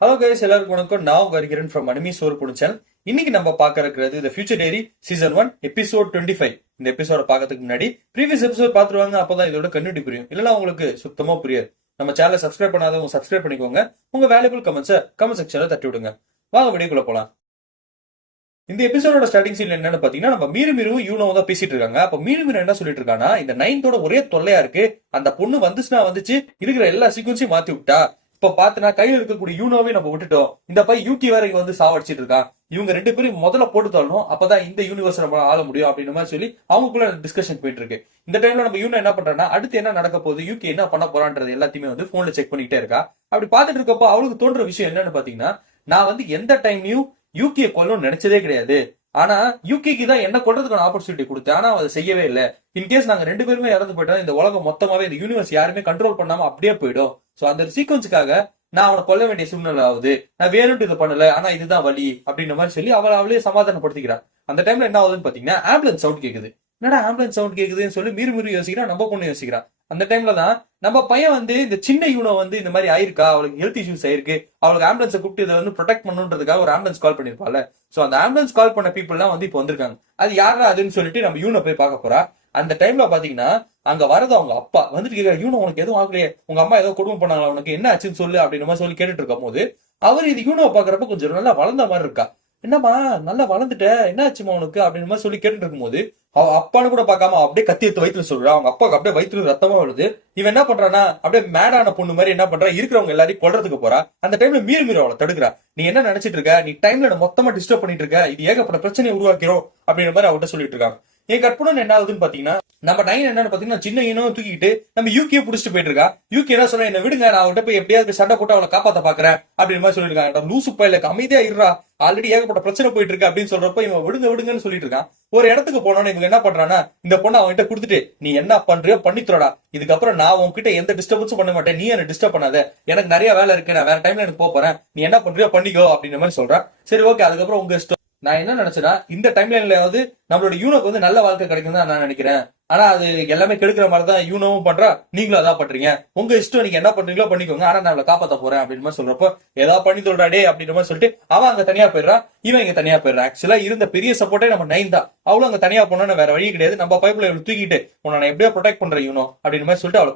Hello guys, எல்லாருக்கும் வணக்கம். நான் உங்க ஹரிகிரன் ஃப்ரம் அனிமி சோர் சேனல். இன்னைக்கு நம்ம பார்க்க இருக்கிறது the future diary season 1 episode 25. இந்த எபிசோட பார்க்கறதுக்கு முன்னாடி ப்ரீவியஸ் எபிசோட் பார்த்துருவாங்க, அப்பதான் இதோட கன்னிட்டி புரியும். இல்லைன்னா உங்களுக்கு சுத்தமா புரியாது. நம்ம சேனலை சப்ஸ்கிரைப் பண்ணாதவங்க சப்ஸ்கிரைப் பண்ணிக்கோங்க. உங்க வேல்யூபிள் கமெண்ட்ஸை கமெண்ட் செக்ஷன்ல தட்டி விடுங்க. வாங்க வீடியோக்குள்ள போலாம். இந்த எபிசோட ஸ்டார்டிங் சீன்ல என்னன்னு பாத்தீங்கன்னா, நம்ம மீரும் யூனோ தான் பேசிட்டு இருக்காங்க. அப்ப மீரும் என்ன சொல்லிட்டு இருக்காங்கன்னா, இந்த 9th ஒரே தொல்லையா இருக்கு, அந்த பொண்ணு வந்துச்சு இருக்கிற எல்லா சீக்வன்ஸையும் மாத்தி விட்டா. இப்ப பாத்தீங்கன்னா கையில இருக்கக்கூடிய யூனோவே நம்ம விட்டுட்டோம், இந்த பை யூகி வேற இங்க வந்து சாவடிச்சிட்டு இருக்கான். இவங்க ரெண்டு பேரும் முதல்ல போட்டு தரணும், அப்பதான் இந்த யூனிவர்ஸ் நம்ம ஆள முடியும் அப்படின்னு மாதிரி சொல்லி அவங்களுக்குள்ள டிஸ்கஷன் போயிட்டு இருக்கு. இந்த டைம்ல நம்ம யூனோ என்ன பண்றான்னா, அடுத்து என்ன நடக்க போகுது, யூகி என்ன பண்ண போறான்றது எல்லாத்தையுமே வந்து போன்ல செக் பண்ணிட்டே இருக்கா. அப்படி பாத்துட்டு இருக்கப்போ அவளுக்கு தோன்ற விஷயம் என்னன்னு பாத்தீங்கன்னா, நான் வந்து எந்த டைம்லயும் யூகியை கொல்லணும்னு நினைச்சதே கிடையாது. ஆனா யூகிக்கு தான் என்ன கொள்றதுக்கான ஆப்பர்ச்சுனிட்டி கொடுத்தேன், ஆனா அதை செய்யவே இல்லை. இன்கேஸ் நாங்க ரெண்டு பேருமே இறந்து போயிட்டோம், இந்த உலகம் மொத்தமாவே இந்த யூனிவர்ஸ் யாருமே கண்ட்ரோல் பண்ணாம அப்படியே போயிடும். சோ அந்த சீக்வன்ஸுக்காக நான் அவனை கொல்ல வேண்டிய சூழ்நிலை ஆகுது. நான் வேணும்ட்டு இதை பண்ணல, ஆனா இதுதான் வழி அப்படின்ற மாதிரி சொல்லி அவளே சமாதானப்படுத்திக்கிறான். அந்த டைம்ல என்ன ஆகுதுன்னு பாத்தீங்கன்னா, ஆம்புலன்ஸ் சவுண்ட் கேக்குது. என்னடா ஆம்புலன்ஸ் சவுண்ட் கேக்குதுன்னு சொல்லி மீறி யோசிக்கிறான், நம்ம பொண்ணு யோசிக்கிறான். அந்த டைம்ல தான் நம்ம பையன் வந்து இந்த சின்ன யூனோ வந்து இந்த மாதிரி ஆயிருக்கா, அவளுக்கு ஹெல்த் இஷ்யூஸ் ஆயிருக்கு, அவளுக்கு ஆம்புலன்ஸை கூப்பிட்டு இதை வந்து ப்ரொடெக்ட் பண்ணுன்றதுக்காக ஒரு ஆம்புலன்ஸ் கால் பண்ணிருப்பாள். சோ அந்த ஆம்புலன்ஸ் கால் பண்ண பீப்புள்லாம் வந்து இப்போ வந்திருக்காங்க. அது யாரா அதுன்னு சொல்லிட்டு நம்ம யூனோ போய் பார்க்க போறா. அந்த டைம்ல பாத்தீங்கன்னா அங்க வரது அவங்க அப்பா வந்துட்டு கேட்க, யூனோ உனக்கு எதுவும் ஆகலையே, உங்க அம்மா ஏதோ கொடுமை பண்ணாங்களா, உனக்கு என்ன ஆச்சுன்னு சொல்லு அப்படின்னு மாதிரி சொல்லி கேட்டுட்டு இருக்கும் போது, அவர் இது யூனோ பாக்குறப்ப கொஞ்சம் நல்லா வளர்ந்த மாதிரி இருக்கா. என்னம்மா நல்லா வளர்ந்துட்ட, என்ன ஆச்சுமா உனக்கு அப்படின்னு மாதிரி சொல்லி கேட்டுட்டு இருக்கும்போது, அவ அப்பான்னு கூட பார்க்காம அப்படியே கத்தி எடுத்து வயிற்றுல சொல்றா. அவங்க அப்பாவுக்கு அப்படியே வயிற்றுல ரத்தமா வருது. இவன் என்ன பண்றானா, அப்படியே மேடான பொண்ணு மாதிரி என்ன பண்றா, இருக்கிறவங்க எல்லாரையும் கொல்றதுக்கு போறா. அந்த டைம்ல மீறி அவளை தடுக்கிறா. நீ என்ன நினைச்சிட்டு இருக்க, நீ டைம்ல மொத்தமா டிஸ்டர்ப் பண்ணிட்டு இருக்க, இது ஏகப்பட்ட பிரச்சனையை உருவாக்கிறோம் அப்படின்ற மாதிரி அவட்ட சொல்லிட்டு இருக்காங்க. என் கற்பனை என்ன ஆகுதுன்னு பாத்தீங்கன்னா, நம்ம 9 என்னன்னு பாத்தீங்கன்னா சின்ன இனம் தூக்கிட்டு நம்ம யூகே புடிச்சிட்டு போயிட்டு இருக்கா. யூகே என்ன சொல்ற, என்ன விடுங்க, நான் அவட்ட போய் எப்படியாவது சண்டை போட்டு அவளை காப்பாத்த பாக்குறேன் அப்படின்னு மாதிரி சொல்லிருக்காங்க. லூசு பையில அமைதியா இருறா, ஆல்ரெடி ஏகப்பட்ட பிரச்சனை போயிட்டு இருக்கு அப்படின்னு சொல்றப்ப இவன் விடுங்கன்னு சொல்லிட்டு இருக்கான். ஒரு இடத்துக்கு போனோன்னு இவங்க என்ன பண்றானா, இந்த பொண்ணை அவன்கிட்ட கொடுத்துட்டு நீ என்ன பண்றியோ பண்ணித்துறடா, இதுக்கப்புறம் நான் உன்கிட்ட எந்த டிஸ்டர்பன்ஸும் பண்ண மாட்டேன், நீ என்ன டிஸ்டர்ப் பண்ணாத, எனக்கு நிறைய வேலை இருக்கு, நான் வேற டைம்ல எனக்கு போறேன், நீ என்ன பண்றியோ பண்ணிக்கோ அப்படின்ற மாதிரி சொல்றேன். சரி ஓகே, அதுக்கப்புறம் உங்க இஷ்டம். நான் என்ன நினைச்சேன்னா, இந்த டைம்லைன்லயாவது நம்மளோட யூனோக்கு வந்து நல்ல வாழ்க்கை கிடைக்கும் தான் நான் நினைக்கிறேன். ஆனா அது எல்லாமே கெடுக்கிற மாதிரி தான் யூனோவும் பண்றா, நீங்களும் அதான் பண்றீங்க, உங்க இஷ்டம், நீங்க என்ன பண்றீங்களோ பண்ணிக்கோங்க, ஆனா நான் அவளை காப்பாத்த போறேன் அப்படின்னு மாதிரி சொல்றப்போ, ஏதாவது பண்ணி சொல்றா டே அப்படின்ற மாதிரி சொல்லிட்டு அவன் அங்க தனியா போயிடுறான், இவன் இங்க தனியா போயிடுறான். ஆக்சுவலா இருந்த பெரிய சப்போர்ட்டே நம்ம 9 தான். அவளும் அங்க தனியா போனோம்னு வேற வழி கிடையாது, நம்ம பைப்ல தூக்கிட்டு உன்னை நான் எப்படியோ ப்ரொடெக்ட் பண்றேன் யூனோ அப்படின்னு மாதிரி சொல்லிட்டு அவளை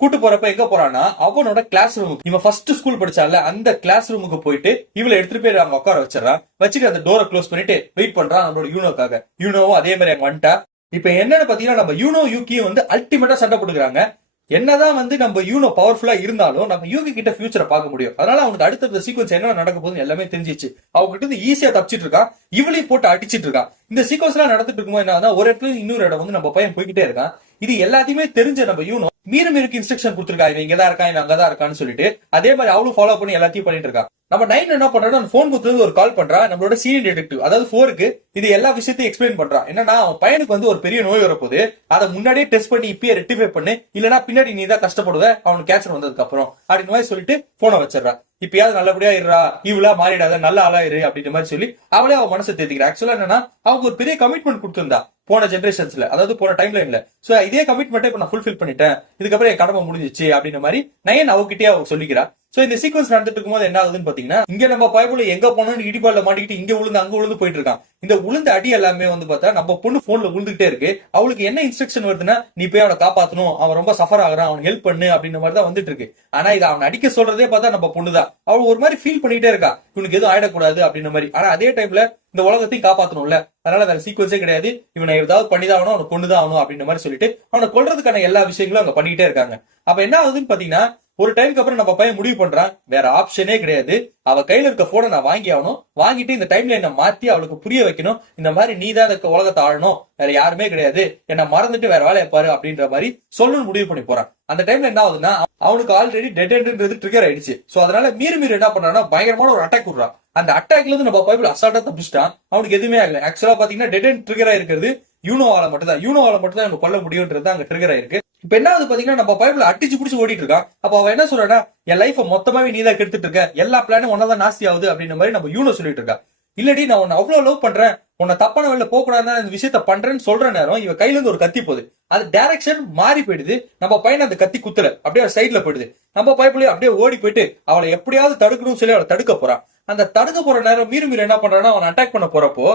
கூட்டு போறப்ப எங்க போறான்னா, அவனோட கிளாஸ் ரூமுக்கு, இவன் ஃபர்ஸ்ட் ஸ்கூல் படிச்சால அந்த கிளாஸ் ரூமுக்கு போயிட்டு இவளை எடுத்துட்டு போய் அவங்க உட்கார வச்சிடறான். வச்சுட்டு அந்த டோரை க்ளோஸ் பண்ணிட்டு வெயிட் பண்றான் நம்மளோட யூனோக்காக. யூனோவும் அதே மாதிரி அங்க வந்துட்டா. இப்ப என்னன்னு பாத்தீங்கன்னா, நம்ம யூனோ யூகியும் வந்து அல்டிமேட்டா சண்டை போட்டுக்கிறாங்க. என்னதான் வந்து நம்ம யூனோ பவர்ஃபுல்லா இருந்தாலும் நம்ம யூகி கிட்ட ஃபியூச்சரை பார்க்க முடியும். அதனால அவனுக்கு அடுத்த சீக்வன்ஸ் என்ன நடக்க போகுதுன்னு எல்லாமே தெரிஞ்சிச்சு. அவங்க கிட்ட இருந்து ஈஸியா தப்பிச்சிட்டு இருக்கான், இவளையும் போட்டு அடிச்சிட்டு இருக்கான். இந்த சீக்வன்ஸ் எல்லாம் நடந்துட்டு இருக்கும்போது என்ன, ஒரு இடத்துல இன்னொரு இடம் வந்து நம்ம பையன் போய்கிட்டே இருக்கான். இது எல்லாத்தையுமே தெரிஞ்ச நம்ம யூனோ மீருக்கு இன்ஸ்ட்ரக்ஷன் கொடுத்துருக்கா, இவன் இங்கதான் இருக்கான், இவன் அங்கதான் இருக்கான்னு சொல்லிட்டு அதே மாதிரி அவளும் ஃபாலோ பண்ணி எல்லாத்தையும் பண்ணிட்டு இருக்கா. நம்ம 9 என்ன பண்றோம், போன் கொடுத்து ஒரு கால் பண்றா நம்மளோட சீனியர் டிடெக்டிவ், அதாவது 4க்கு இது எல்லா விஷயத்தையும் எக்ஸ்பிளைன் பண்றா. என்னன்னா, அவன் பையனுக்கு வந்து ஒரு பெரிய நோய் வரப்போகுது, அதை முன்னாடியே டெஸ்ட் பண்ணி இப்பயே ரெக்டிஃபை பண்ணு, இல்லனா பின்னாடி நீ தான் கஷ்டப்படுவ அவனுக்கு கேன்சர் வந்ததுக்கு அப்புறம் அப்படின்னு மாதிரி சொல்லிட்டு போனை வச்சிடறா. இப்பயாவது நல்லபடியா இருறா, இவளா மாறிடாத, நல்ல ஆளா இரு அப்படின்ற மாதிரி சொல்லி அவளே அவன் மனசை தேத்திக்கிறா. ஆக்சுவலா என்னன்னா, அவங்க ஒரு பெரிய கமிட்மெண்ட் கொடுத்திருந்தா போன ஜெனரேஷன்ஸ்ல, அதாவது போன டைம் லைன்ல. சோ இதே கமிட்மெண்ட்டை இப்ப நான் ஃபுல்ஃபில் பண்ணிட்டேன், இதுக்கப்புறம் என் கடமை முடிஞ்சிச்சு அப்படின்ற மாதிரி 9 அவகிட்டே அவ சொல்லிக்கிறா. சோ இந்த சீக்வன்ஸ் நடந்துட்டு இருக்கும்போது என்ன ஆகுதுன்னு பாத்தீங்கன்னா, இங்க நம்ம பைபிள் எங்க போனோம்னு இடிபால மாட்டிக்கிட்டு இங்க விழுந்து அங்க விழுந்து போயிட்டு இருக்கான். இந்த உளுந்த அடி எல்லாமே வந்து பார்த்தா நம்ம பொண்ணு போன்ல விழுந்துகிட்டே இருக்கு. அவளுக்கு என்ன இன்ஸ்ட்ரக்ஷன் வருதுன்னா, நீ போய் அவனை காப்பாத்தணும், அவன் ரொம்ப சஃபர் ஆகுறான், அவன் ஹெல்ப் பண்ணு அப்படின்ற மாதிரி தான் வந்துட்டு இருக்கு. ஆனா இது அவன் அடிக்க சொல்றதே பார்த்தா நம்ம பொண்ணுதான். அவள் ஒரு மாதிரி ஃபீல் பண்ணிட்டே இருக்கா, இவனுக்கு எதுவும் ஆயிடக்கூடாது அப்படின்ற மாதிரி. ஆனா அதே டைம்ல இந்த உலகத்தையும் காப்பாத்தணும்ல, அதனால வேற சீக்வன்ஸே கிடையாது, இவனை ஏதாவது பண்ணிதான் ஆகணும், அவனை கொண்டுதான் ஆகணும் அப்படின்ற மாதிரி சொல்லிட்டு அவனை கொல்றதுக்கான எல்லா விஷயங்களும் அவங்க பண்ணிக்கிட்டே இருக்காங்க. அப்ப என்ன ஆகுதுன்னு பாத்தீங்கன்னா, ஒரு டைமுக்கு அப்புறம் நம்ம பையன் முடிவு பண்றான், வேற ஆப்ஷனே கிடையாது, அவ கையில இருக்க போனை நான் வாங்கி ஆகணும், வாங்கிட்டு இந்த டைம்ல என்ன மாத்தி அவளுக்கு புரிய வைக்கணும், இந்த மாதிரி நீ தான் இந்த உலகத்தை ஆளணும், வேற யாருமே கிடையாது, என்ன மறந்துட்டு வேற வேலையை பாரு அப்படின்ற மாதிரி சொல்லணும்னு முடிவு பண்ணி போறான். அந்த டைம்ல என்ன ஆகுதுன்னா, அவனுக்கு ஆல்ரெடி டெட் எண்ட்ன்றது ட்ரிகர் ஆயிடுச்சு. சோ அதனால மீறி என்ன பண்றான்னா, பயங்கரமான ஒரு அட்டாக் விடுறான். அந்த அட்டாக்ல இருந்து நம்ம பைபிள் அசால்ட்டா தப்பிச்சிட்டான், அவனுக்கு எதுவுமே ஆகல. ஆக்சுவலா பாத்தீங்கன்னா டெட் எண்ட் ட்ரிகர் ஆயிருக்கிறது யூனோவால மட்டும் தான் நம்ம கொல்ல முடியும்ன்றது அங்க ட்ரிகர் ஆயிருக்கு. இப்ப என்ன ஆகுது பாத்தீங்கன்னா, நம்ம பைபிள் அடிச்சு புடிச்சு ஓடிட்டு இருக்கான். அப்ப அவன் என்ன சொல்றானா, என் லைஃப் மொத்தமாவே நீ தான் கெடுத்துட்டு இருக்க, எல்லா பிளானும் ஒன்னதான் நாஸ்தி ஆகுது அப்படின்ற மாதிரி நம்ம யூனோ சொல்லிட்டு இருக்கா. இல்லடி, நான் உன்னை அவ்வளவு லவ் பண்றேன், உன்னை தப்பான வழியில போகக்கூடாதுன்னு இந்த விஷயத்த பண்றேன்னு சொல்ற நேரம் இவ கையில இருந்து ஒரு கத்தி போகுது. அது டைரக்ஷன் மாறி போயிடுது. நம்ம பையனை அந்த கத்தி குத்துல அப்படியே சைட்ல போயிடுது. நம்ம பைப்புலயே அப்படியே ஓடி போயிட்டு அவளை எப்படியாவது தடுக்கணும்னு சொல்லி அவளை தடுக்க போறான். அந்த தடுக்க போற நேரம் மீறி என்ன பண்றான்னா அவன் அட்டாக் பண்ண போறப்போ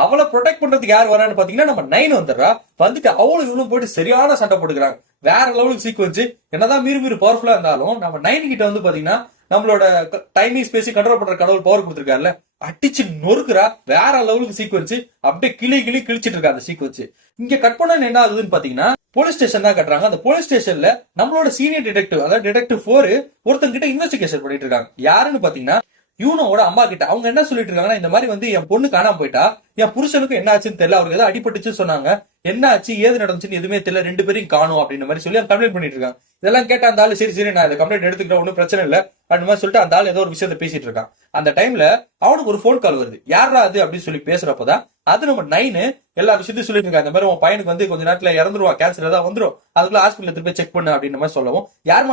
அவளை ப்ரொடெக்ட் பண்றதுக்கு யார் வரான்னு பாத்தீங்கன்னா நம்ம 9 வந்துடுறா. வந்துட்டு அவளும் இவனும் போயிட்டு சரியான சண்டை போட்டுக்கிறாங்க. வேற லெவலுக்கு சீக்வன்ஸ். என்னதான் மீறி பவர்ஃபுல்லா இருந்தாலும் நம்ம 9 கிட்ட வந்து பாத்தீங்கன்னா நம்மளோட டைமிங் ஸ்பேஸ் கண்ட்ரோல் பண்ற கடவுள் பவர் கொடுத்திருக்காருல்ல, அடிச்சு நொறுக்குறா. வேற லெவலுக்கு சீக்வன்ஸ். அப்படியே கிழிச்சிட்டு இருக்கா அந்த சீக்வன்ஸ். இங்க கட் பண்ண என்ன ஆகுதுன்னு பாத்தீங்கன்னா போலீஸ் ஸ்டேஷன் தான் கட்டுறாங்க. அந்த போலீஸ் ஸ்டேஷன்ல நம்மளோட சீனியர் டிடெக்டிவ், அதாவது டிடெக்டிவ் 4 ஒருத்தங்க கிட்ட இன்வெஸ்டிகேஷன் பண்ணிட்டு இருக்காங்க. யாருன்னு பாத்தீங்கன்னா யூனோவோட அம்மா கிட்ட. அவங்க என்ன சொல்லிட்டு இருக்காங்கன்னா, இந்த மாதிரி வந்து என் பொண்ணு காணாம போயிட்டா, என் புருஷனுக்கு என்ன ஆச்சுன்னு தெரியல, அவருக்கு ஏதாவது அடிபட்டுச்சுன்னு சொன்னாங்க, என்ன ஆச்சு ஏது நடந்துச்சுன்னு எதுவுமே தெரியல, 2 பேரையும் காணும் அப்படின்ற மாதிரி சொல்லி கம்ப்ளைண்ட் பண்ணிட்டு இருக்காங்க. இதெல்லாம் கேட்ட அந்த ஆளு சரி நான் இந்த கம்ப்ளைண்ட் எடுத்துக்கிட்ட ஒன்னும் பிரச்சனை இல்ல அப்படின்னு மாதிரி சொல்லிட்டு அந்த ஆள் ஏதோ ஒரு விஷயத்த பேசிட்டு இருக்கான். அந்த டைம்ல அவனுக்கு ஒரு போன் கால் வருது. யாரா அது அப்படின்னு சொல்லி பேசுறப்பதான் அது நம்ம 9 எல்லா விஷயத்தையும் சொல்லிட்டு இருக்காங்க. இந்த மாதிரி உன் பையனுக்கு வந்து கொஞ்ச நேரத்துல இறந்துருவா, கேன்சர் ஏதாவது வந்துரும், அதுக்குள்ள ஹாஸ்பிட்டல் திருப்பி செக் பண்ணு அப்படின்ற மாதிரி சொல்லவும் யார்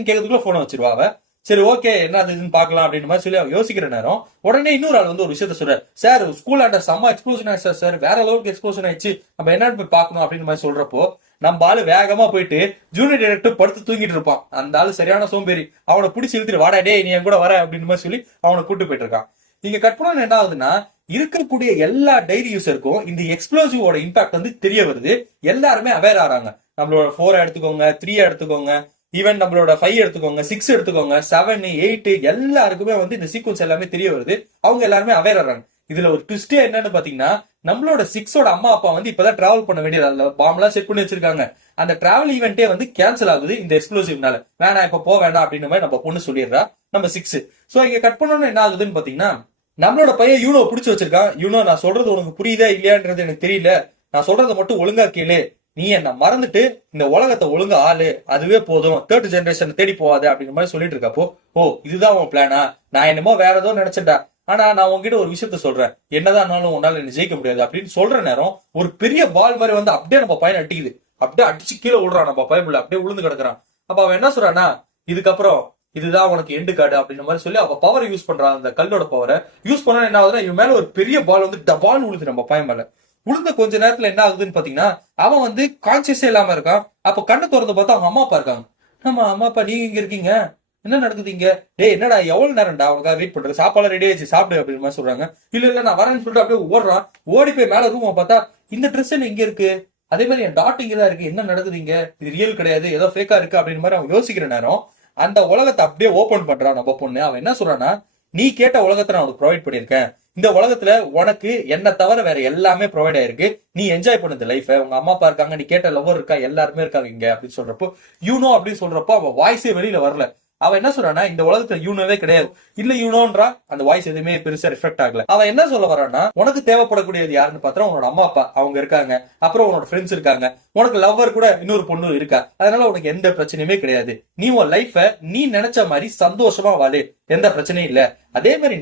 கேட்கறதுக்குள்ள போன வச்சிருவா அவ. சரி ஓகே என்ன அதுன்னு பாக்கலாம் அப்படின்னு மாதிரி சொல்லி யோசிக்கிற நேரம் உடனே இன்னொரு ஆள் வந்து ஒரு விஷயத்த சொல்றாரு. சார் ஸ்கூல் ஆண்ட செம்ம எக்ஸ்ப்ளோஷன் ஆயிடுச்சு சார், வேற அளவுக்கு எக்ஸ்ப்ளோஷன் ஆயிடுச்சு, நம்ம என்னன்னு போய் பாக்கணும் அப்படின்னு மாதிரி சொல்றப்போ நம்ம ஆளு வேகமா போயிட்டு ஜூனியர் டைரக்டர் படுத்து தூங்கிட்டு இருப்பான். அந்த ஆளு சரியான சோம்பேறி. அவனை பிடிச்சி இழுத்துட்டு வாடா டே நீ என் கூட வர அப்படின்னு மாதிரி சொல்லி அவனை கூட்டு போயிட்டு இருக்கான். இங்க கட் பண்ண என்ன ஆகுதுன்னா இருக்கக்கூடிய எல்லா டைரி யூசருக்கும் இந்த எக்ஸ்ப்ளோசிவோட இம்பாக்ட் வந்து தெரிய வருது. எல்லாருமே அவேர் ஆறாங்க. நம்மளோட 4 எடுத்துக்கோங்க, 3 எடுத்துக்கோங்க, ஈவன் நம்மளோட 5 எடுத்துக்கோங்க, 6 எடுத்துக்கோங்க, 7, 8 எல்லாருக்குமே வந்து இந்த சீக்வன்ஸ் எல்லாமே தெரிய வருது. அவங்க எல்லாருமே அவேர் ஆறாங்க. இதுல ஒரு ட்விஸ்டே என்னன்னு பாத்தீங்கன்னா நம்மளோட 6ஓட அம்மா அப்பா வந்து இப்பதான் டிராவல் பண்ண வேண்டியது, அதுல பாம் எல்லாம் செட் பண்ணி வச்சிருக்காங்க. அந்த டிராவல் ஈவெண்டே வந்து கேன்சல் ஆகுது இந்த எக்ஸ்ப்ளோசிவ்னால. வேணாம் இப்ப போக வேண்டாம் அப்படின்னு மாதிரி நம்ம பொண்ணு சொல்லிடுறா நம்ம 6. சோ இங்க கட் பண்ணணும் என்ன ஆகுதுன்னு பாத்தீங்கன்னா நம்மளோட பையன் யூனோ பிடிச்சு வச்சிருக்கான். யூனோ நான் சொல்றது உனக்கு புரியுதா இல்லையான்றது எனக்கு தெரியல, நான் சொல்றதை மட்டும் ஒழுங்கா கேளு, நீ என்ன மறந்துட்டு இந்த உலகத்தை ஒழுங்கா ஆளு, அதுவே போதும், 3rd ஜெனரேஷன் தேடி போவாத அப்படின்ற மாதிரி சொல்லிட்டு இருக்கப்போ ஓ இதுதான் உன் பிளானா, நான் என்னமோ வேற ஏதோ நினைச்சேன்டா, ஆனா நான் உங்ககிட்ட ஒரு விஷயத்த சொல்றேன், என்னதான் இருந்தாலும் உன்னால என்ன ஜெயிக்க முடியாது அப்படின்னு சொல்ற நேரம் ஒரு பெரிய பால் மாதிரி வந்து அப்படியே நம்ம பையன் அடிக்குது. அப்படியே அடிச்சு கீழே விடுறான். நம்ம பையன் அப்படியே விழுந்து கிடக்குறான். அப்ப அவன் என்ன சொல்றான்னா இதுக்கப்புறம் இதுதான் உனக்கு எண்டு கார்டு அப்படின்ற மாதிரி சொல்லி அவ பவரை யூஸ் பண்றான். அந்த கல்லோட பவரை யூஸ் பண்ணா என்ன ஆகுதுன்னா இவன் மேல ஒரு பெரிய பால் வந்து டபால் விழுது நம்ம பையன் மேல. உளுந்த கொஞ்ச நேரத்துல என்ன ஆகுதுன்னு பாத்தீங்கன்னா அவன் வந்து கான்சியஸே இல்லாம இருக்கான். அப்ப கண்ணை திறந்து பார்த்தா அவங்க அம்மா அப்பா இருக்காங்க. நம்ம அம்மா அப்பா நீங்க இங்க இருக்கீங்க, என்ன நடக்குது இங்க, டே என்னடா எவ்வளவு நேரம்டா அவனுக்காக வெயிட் பண்றது, சாப்பாடு ரெடி ஆயிடுச்சு சாப்பிடு அப்படின்னு மாதிரி சொல்றாங்க. இல்ல நான் வரேன்னு சொல்லிட்டு அப்படியே ஓடுறான். ஓடி போய் மேல ரூம் பார்த்தா இந்த ட்ரெஸ் என்ன இங்க இருக்கு, அதே மாதிரி என் டாட் இங்கதான் இருக்கு, என்ன நடக்குது இங்க, இது ரியல் கிடையாது ஏதோ ஃபேக்கா இருக்கு அப்படின்னு மாதிரி அவன் யோசிக்கிற நேரம் அந்த உலகத்தை அப்படியே ஓபன் பண்றான் நம்ம பொண்ணு. அவன் என்ன சொல்றான்னா நீ கேட்ட உலகத்தை நான் உனக்கு ப்ரொவைட் பண்ணிருக்கேன், இந்த உலகத்துல உனக்கு என்ன தவிர வேற எல்லாமே ப்ரொவைட் ஆயிருக்கு, நீ என்ஜாய் பண்ணு லைஃப், உங்க அம்மா அப்பா இருக்காங்க, நீ கேட்ட லவர் இருக்கா, எல்லாருமே இருக்காங்க இங்க அப்படின்னு சொல்றப்போ யூனோ அப்படின்னு சொல்றப்போ அவன் வாய்ஸே வெளியில வரல. அவன் என்ன சொல்றான்னா இந்த உலகத்துல யூனோவே கிடையாது, இல்ல யூனோன்றா அந்த வாய்ஸ் எதுவுமே பெருசா ரிஃப்ளெக்ட் ஆகல. அவன் என்ன சொல்ல வரான்னா உனக்கு தேவைப்படக்கூடியது யாருன்னு பார்த்தா உன்னோட அம்மா அப்பா அவங்க இருக்காங்க, அப்புறம் உன்னோட ஃப்ரெண்ட்ஸ் இருக்காங்க, உனக்கு லவ்வர் கூட இன்னொரு பொண்ணு இருக்கா, அதனால உனக்கு எந்த பிரச்சனையுமே கிடையாது, நீ உன் லைஃப நீ நினைச்ச மாதிரி சந்தோஷமா வாழு, எந்த பிரச்சனையும் இல்ல. அதே மாதிரி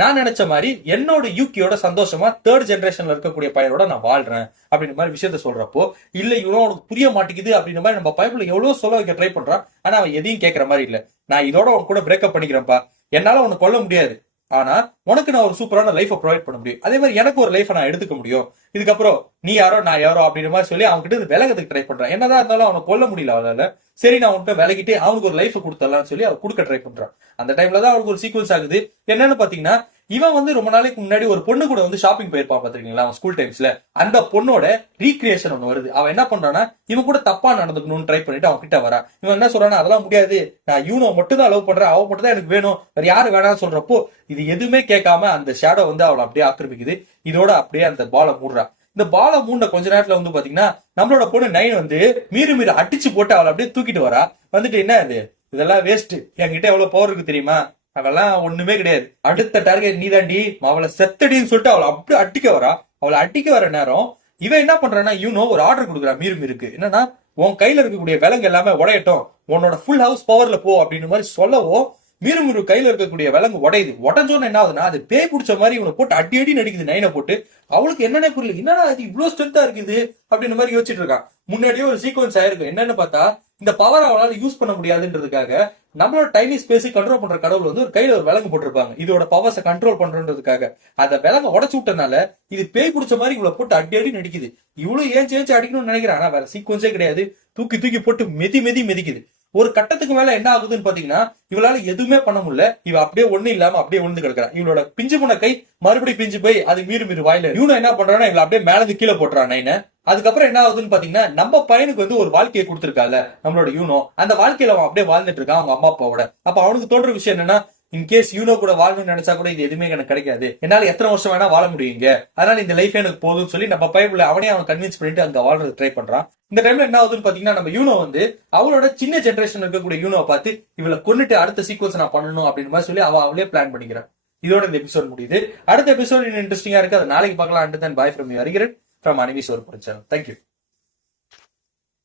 நான் நினைச்ச மாதிரி என்னோட யூகியோட சந்தோஷமா 3rd ஜெனரேஷன்ல இருக்கக்கூடிய பையனோட நான் வாழ்றேன் அப்படின்ற மாதிரி விஷயத்த சொல்றப்போ இல்ல இவனோ உனக்கு புரிய மாட்டேங்குது அப்படின்ற மாதிரி நம்ம பைபிள்ல எவ்வளவு சொல்ல வைக்க ட்ரை பண்றான். ஆனா அவன் எதையும் கேட்கற மாதிரி இல்ல. நான் இதோட உன் கூட பிரேக்கப் பண்ணிக்கிறேன்ப்பா, என்னால உனக்கு கொல்ல முடியாது, ஆனா உனக்கு நான் ஒரு சூப்பரான லைஃபை ப்ரொவைட் பண்ண முடியும், அதே மாதிரி எனக்கு ஒரு லைஃபை நான் எடுத்துக்க முடியும், இதுக்கப்புறம் நீ யாரோ நான் யாரோ அப்படின்ற மாதிரி சொல்லி அவங்க கிட்ட விலகத்துக்கு ட்ரை பண்றான். என்னதான் இருந்தாலும் அவனை கொல்ல முடியல அவனால. சரி நான் உன்கிட்ட விலகிட்டே அவனுக்கு ஒரு லைஃபை கொடுத்தலாம்னு சொல்லி அவன் கொடுக்க ட்ரை பண்றான். அந்த டைம்ல தான் அவனுக்கு ஒரு சீக்வன்ஸ் ஆகுது. என்னன்னு பாத்தீங்கன்னா இவன் வந்து ரொம்ப நாளைக்கு முன்னாடி ஒரு பொண்ணு கூட வந்து ஷாப்பிங் போயிருப்பான் பாத்துருக்கீங்களா அவன் ஸ்கூல் டைம்ஸ்ல. அந்த பொண்ணோட ரீக்ரியேஷன் ஒண்ணு வருது. அவன் என்ன பண்றான்னா இவன் கூட தப்பா நடந்துக்கணும்னு ட்ரை பண்ணிட்டு அவன் கிட்ட வரா. இவன் என்ன சொல்றான்னா அதெல்லாம் முடியாது, நான் யூனோ மட்டும் தான் லவ் பண்றேன், அவன் மட்டும் தான் எனக்கு வேணும், வேற யாரு வேணாம்னு சொல்றப்போ இது எதுவுமே கேட்காம அந்த ஷேடோ வந்து அவளை அப்படியே ஆக்கிரமிக்குது. இதோட அப்படியே அந்த பாலை மூடுறா. இந்த பாலை மூண்ட கொஞ்ச நேரத்துல வந்து பாத்தீங்கன்னா நம்மளோட பொண்ணு 9 வந்து மீறி அடிச்சு போட்டு அவளை அப்படியே தூக்கிட்டு வரா. வந்துட்டு என்ன இதெல்லாம் வேஸ்ட், என்கிட்ட எவ்வளவு பவர் இருக்கு தெரியுமா, அவெல்லாம் ஒண்ணுமே கிடையாது, அடுத்த டார்கெட் நீ தாண்டி, அவளை செத்தடின்னு சொல்லிட்டு அவளை அப்படியே அடிக்க வரா. அவளை அடிக்க வர நேரம் இவன் என்ன பண்றான்னா யூனோ ஒரு ஆர்டர் கொடுக்குறான் மீருக்கு. என்னன்னா உன் கையில இருக்கக்கூடிய விலங்கு எல்லாமே உடையட்டும், உன்னோட ஃபுல் ஹவுஸ் பவர்ல போ அப்படின்னு மாதிரி சொல்லவும் மீறுமுறு கையில இருக்கக்கூடிய விலங்கு உடையுது. உடஞ்சோன்னு என்ன ஆகுதுன்னா அது பேய் பிடிச்ச மாதிரி இவனை போட்டு அடி அடி நடிக்குது நைனை போட்டு. அவளுக்கு என்னென்ன புரியல, என்னடா அது இவ்வளவு ஸ்ட்ரென்த்தா இருக்குது அப்படின்ற மாதிரி யோசிச்சுட்டு இருக்கான். முன்னாடியே ஒரு சீக்வன்ஸ் ஆயிருக்கு. என்னன்னு பார்த்தா இந்த பவர் அவளால யூஸ் பண்ண முடியாதுன்றதுக்காக நம்மளோட டைனி ஸ்பேஸ் கண்ட்ரோல் பண்ற கடவுள் வந்து ஒரு கையில ஒரு விலங்கு போட்டிருப்பாங்க, இதோட பவர்ஸை கண்ட்ரோல் பண்றதுக்காக. அந்த விலங்க உடச்சு விட்டனால இது பேய் பிடிச்ச மாதிரி இவ்வளவு போட்டு அடி அடி நடிக்குது. இவ்வளவு ஏஞ்சி அடிக்கணும்னு நினைக்கிறேன். ஆனா வேற சீக்வன்ஸே கிடையாது. தூக்கி தூக்கி போட்டு மிதிக்குது. ஒரு கட்டத்துக்கு மேல என்ன ஆகுதுன்னு பாத்தீங்கன்னா இவளால எதுவுமே பண்ண முடியல. இவ அப்படியே ஒண்ணு இல்லாம அப்படியே விழுந்து கிடக்குறா. இவளோட பிஞ்சு போன கை மறுபடியும் பிஞ்சு போய் அது மீறு வாயில. இவனும் என்ன பண்றான்னா இவள அப்படியே மேல கீழே போட்டுறான் நைன. அதுக்கப்புறம் என்ன ஆகுதுன்னு பாத்தீங்கன்னா நம்ம பையனுக்கு வந்து ஒரு வாழ்க்கையை கொடுத்திருக்கால நம்மளோட யூனோ, அந்த வாழ்க்கையில அவன் அப்படியே வாழ்ந்துட்டு இருக்கான் அவங்க அம்மா அப்பாவோட. அப்ப அவனுக்கு தோன்ற விஷயம் என்னன்னா, இன்கேஸ் யூனோ கூட வாழணும்னு நினைச்சா கூட இது எதுவுமே எனக்கு கிடைக்காது, என்னால எத்தனை வருஷம் வேணா வாழ முடியுங்க, அதனால இந்த லைஃப் எனக்கு போதும்னு சொல்லி நம்ம பையன் அவனே அவன் கன்வின்ஸ் பண்ணிட்டு அங்க வாழ்றது ட்ரை பண்றான். இந்த டைம்ல என்ன ஆகுதுன்னு பாத்தீங்கன்னா நம்ம யூனோ வந்து அவளோட சின்ன ஜெனரேஷன் இருக்கக்கூடிய யூனோவை பார்த்து இவளை கொண்டுட்டு அடுத்த சீக்வன்ஸ் நான் பண்ணணும் அப்படின்னு மாதிரி சொல்லி அவளே பிளான் பண்ணிக்கிறான். இதோட இந்த எபிசோட் முடியுது. அடுத்த எபிசோட் இன்னும் இன்ட்ரெஸ்டிங்கா இருக்கு, அதை நாளைக்கு பார்க்கலாம். And then bye from you Hariharan from anime சோறு சேனல். தேங்க்யூ.